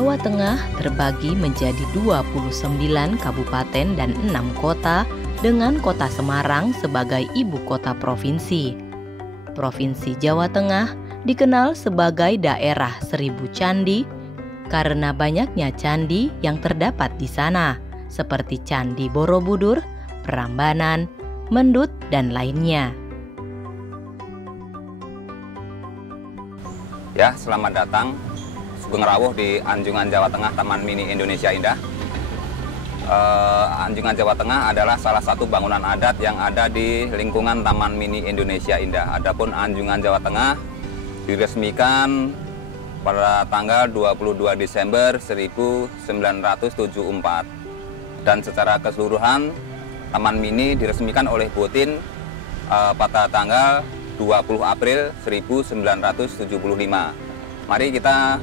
Jawa Tengah terbagi menjadi 29 kabupaten dan 6 kota dengan kota Semarang sebagai ibu kota provinsi. Provinsi Jawa Tengah dikenal sebagai daerah seribu candi karena banyaknya candi yang terdapat di sana, seperti Candi Borobudur, Prambanan, Mendut, dan lainnya. Ya, selamat datang Sugeng Rawuh di Anjungan Jawa Tengah Taman Mini Indonesia Indah. Anjungan Jawa Tengah adalah salah satu bangunan adat yang ada di lingkungan Taman Mini Indonesia Indah. Adapun Anjungan Jawa Tengah diresmikan pada tanggal 22 Desember 1974. Dan secara keseluruhan Taman Mini diresmikan oleh Botin pada tanggal 20 April 1975. Mari kita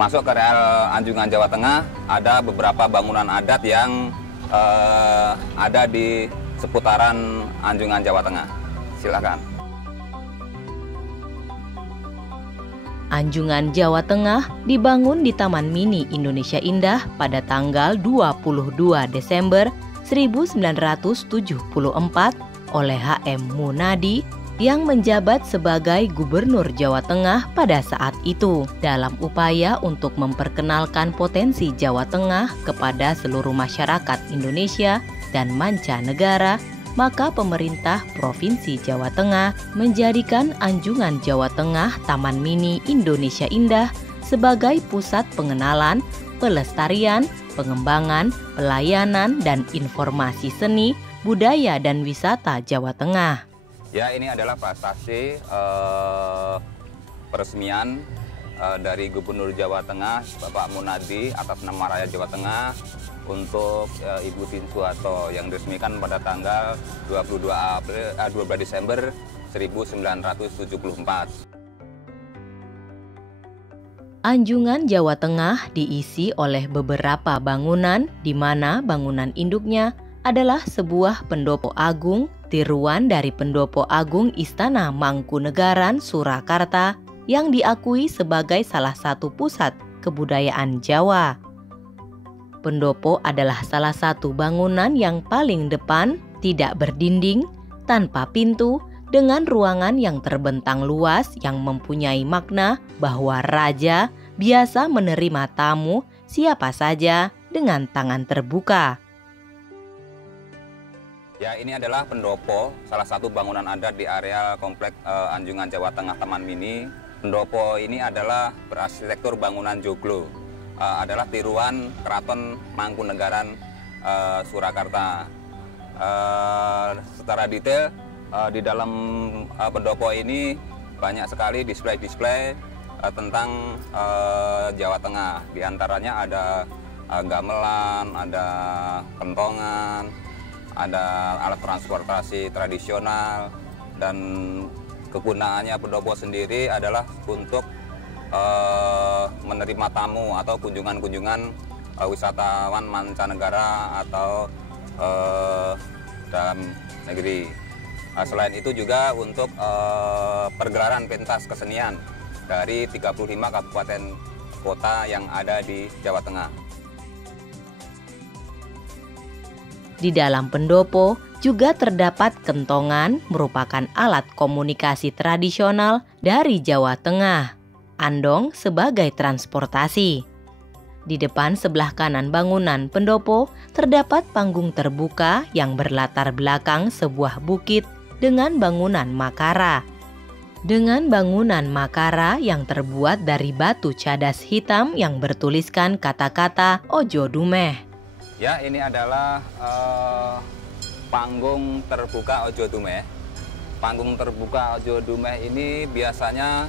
masuk ke areal Anjungan Jawa Tengah. Ada beberapa bangunan adat yang ada di seputaran Anjungan Jawa Tengah. Silakan. Anjungan Jawa Tengah dibangun di Taman Mini Indonesia Indah pada tanggal 22 Desember 1974 oleh H.M. Munadi yang menjabat sebagai Gubernur Jawa Tengah pada saat itu. Dalam upaya untuk memperkenalkan potensi Jawa Tengah kepada seluruh masyarakat Indonesia dan mancanegara, maka pemerintah Provinsi Jawa Tengah menjadikan Anjungan Jawa Tengah Taman Mini Indonesia Indah sebagai pusat pengenalan, pelestarian, pengembangan, pelayanan, dan informasi seni, budaya, dan wisata Jawa Tengah. Ya, ini adalah prestasi peresmian dari Gubernur Jawa Tengah Bapak Munadi atas nama rakyat Jawa Tengah untuk Ibu Tien Soeharto yang diresmikan pada tanggal 12 Desember 1974. Anjungan Jawa Tengah diisi oleh beberapa bangunan di mana bangunan induknya adalah sebuah pendopo agung, tiruan dari pendopo agung Istana Mangkunegaran Surakarta yang diakui sebagai salah satu pusat kebudayaan Jawa. Pendopo adalah salah satu bangunan yang paling depan, tidak berdinding, tanpa pintu, dengan ruangan yang terbentang luas yang mempunyai makna bahwa raja biasa menerima tamu siapa saja dengan tangan terbuka. Ya, ini adalah pendopo, salah satu bangunan adat di areal komplek Anjungan Jawa Tengah Taman Mini. Pendopo ini adalah berarsitektur bangunan joglo, adalah tiruan Keraton Mangkunegaran Surakarta. Secara detail, di dalam pendopo ini banyak sekali display-display tentang Jawa Tengah. Di antaranya ada gamelan, ada kentongan, ada alat transportasi tradisional, dan kegunaannya pendopo sendiri adalah untuk menerima tamu atau kunjungan-kunjungan wisatawan mancanegara atau dalam negeri. Selain itu juga untuk pergelaran pentas kesenian dari 35 kabupaten kota yang ada di Jawa Tengah. Di dalam pendopo juga terdapat kentongan, merupakan alat komunikasi tradisional dari Jawa Tengah. Andong sebagai transportasi. Di depan sebelah kanan bangunan pendopo terdapat panggung terbuka yang berlatar belakang sebuah bukit dengan bangunan makara. Dengan bangunan makara yang terbuat dari batu cadas hitam yang bertuliskan kata-kata Ojo Dumeh. Ya, ini adalah panggung terbuka Ojo Dumeh. Panggung terbuka Ojo Dumeh ini biasanya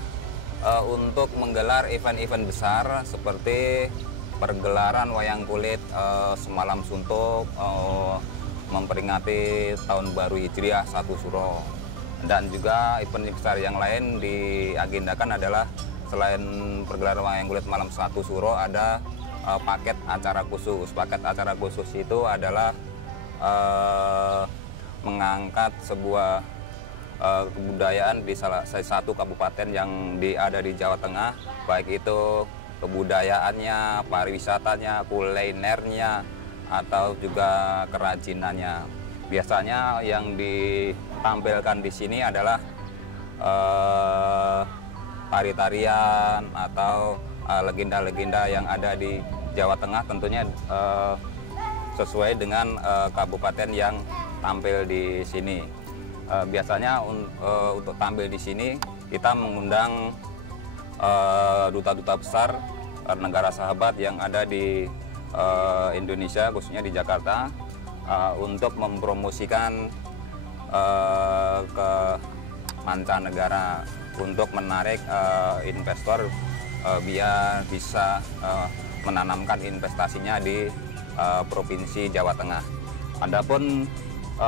untuk menggelar event-event besar seperti pergelaran wayang kulit Semalam Suntuk, memperingati Tahun Baru Hijriah 1 Suro. Dan juga event besar yang lain diagendakan adalah selain pergelaran wayang kulit Malam 1 Suro, ada paket acara khusus. Paket acara khusus itu adalah mengangkat sebuah kebudayaan di salah satu kabupaten yang ada di Jawa Tengah, baik itu kebudayaannya, pariwisatanya, kulinernya, atau juga kerajinannya. Biasanya yang ditampilkan di sini adalah tari-tarian atau legenda-legenda yang ada di Jawa Tengah, tentunya sesuai dengan kabupaten yang tampil di sini. Biasanya untuk tampil di sini kita mengundang duta-duta besar negara sahabat yang ada di Indonesia, khususnya di Jakarta, untuk mempromosikan ke mancanegara untuk menarik investor biar bisa menanamkan investasinya di Provinsi Jawa Tengah. Adapun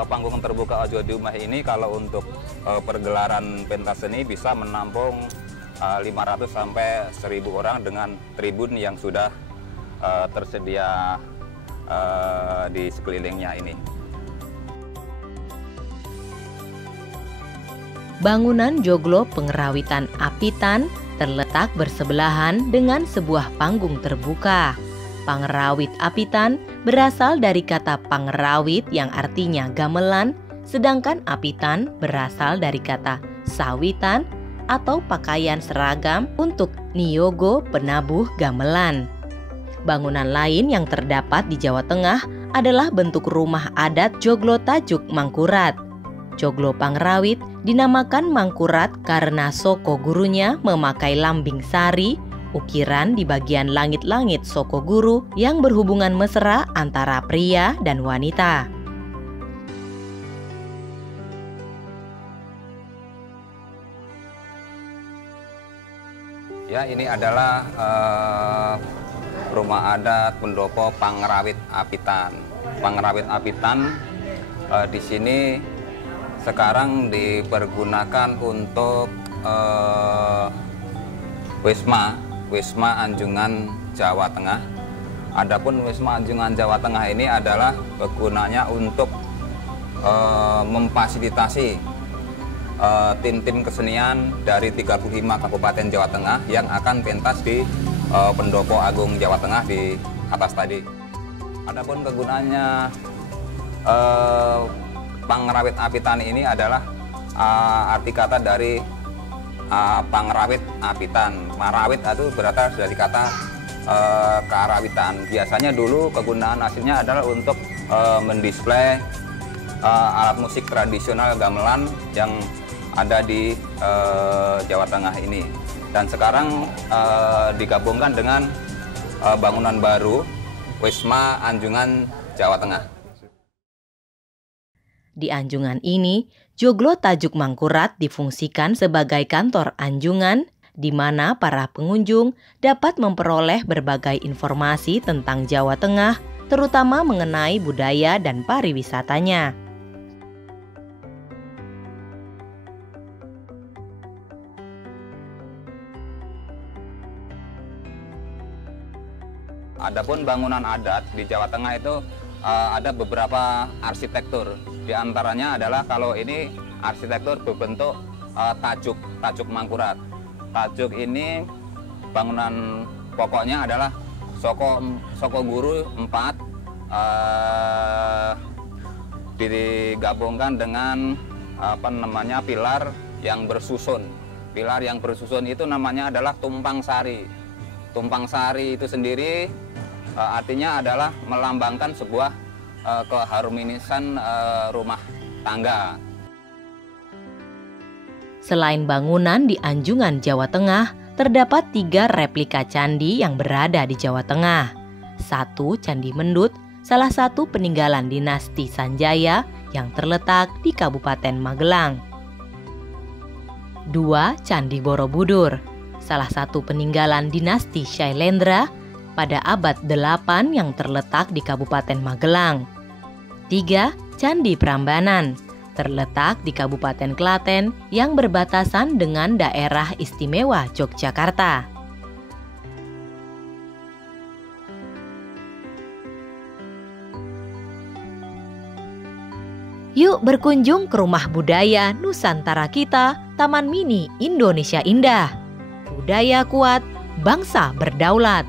panggung terbuka Ojo di Umah ini kalau untuk pergelaran pentas seni bisa menampung 500 sampai 1000 orang dengan tribun yang sudah tersedia di sekelilingnya ini. Bangunan joglo pengerawitan Apitan terletak bersebelahan dengan sebuah panggung terbuka. Pangerawit Apitan berasal dari kata pangerawit yang artinya gamelan, sedangkan apitan berasal dari kata sawitan atau pakaian seragam untuk niyogo penabuh gamelan. Bangunan lain yang terdapat di Jawa Tengah adalah bentuk rumah adat Joglo Tajuk Mangkurat. Joglo Pangerawit dinamakan Mangkurat karena soko gurunya memakai lambing sari, ukiran di bagian langit-langit soko guru yang berhubungan mesra antara pria dan wanita. Ya, ini adalah rumah adat pendopo Pangerawit Apitan. Pangerawit Apitan di sini sekarang dipergunakan untuk Wisma Anjungan Jawa Tengah. Adapun Wisma Anjungan Jawa Tengah ini adalah gunanya untuk memfasilitasi tim-tim kesenian dari 35 Kabupaten Jawa Tengah yang akan pentas di Pendopo Agung Jawa Tengah di atas tadi. Adapun kegunaannya Pangerawit Apitan ini adalah arti kata dari Pangerawit Apitan. Marawit itu berasal dari kata kearawitan. Biasanya dulu kegunaan aslinya adalah untuk mendisplay alat musik tradisional gamelan yang ada di Jawa Tengah ini. Dan sekarang digabungkan dengan bangunan baru Wisma Anjungan Jawa Tengah. Di anjungan ini, Joglo Tajuk Mangkurat difungsikan sebagai kantor anjungan di mana para pengunjung dapat memperoleh berbagai informasi tentang Jawa Tengah, terutama mengenai budaya dan pariwisatanya. Adapun bangunan adat di Jawa Tengah itu ada beberapa arsitektur. Di antaranya adalah kalau ini arsitektur berbentuk tajuk Mangkurat. Tajuk ini bangunan pokoknya adalah soko guru 4 digabungkan dengan pilar yang bersusun. Pilar yang bersusun itu namanya adalah tumpang sari. Tumpang sari itu sendiri artinya adalah melambangkan sebuah keharmonisan rumah tangga. Selain bangunan di Anjungan Jawa Tengah, terdapat 3 replika candi yang berada di Jawa Tengah. 1 Candi Mendut, salah satu peninggalan dinasti Sanjaya yang terletak di Kabupaten Magelang. 2 Candi Borobudur, salah satu peninggalan dinasti Syailendra pada abad 8 yang terletak di Kabupaten Magelang. 3 Candi Prambanan, terletak di Kabupaten Klaten yang berbatasan dengan daerah istimewa Yogyakarta. Yuk berkunjung ke Rumah Budaya Nusantara kita, Taman Mini Indonesia Indah. Budaya kuat, bangsa berdaulat.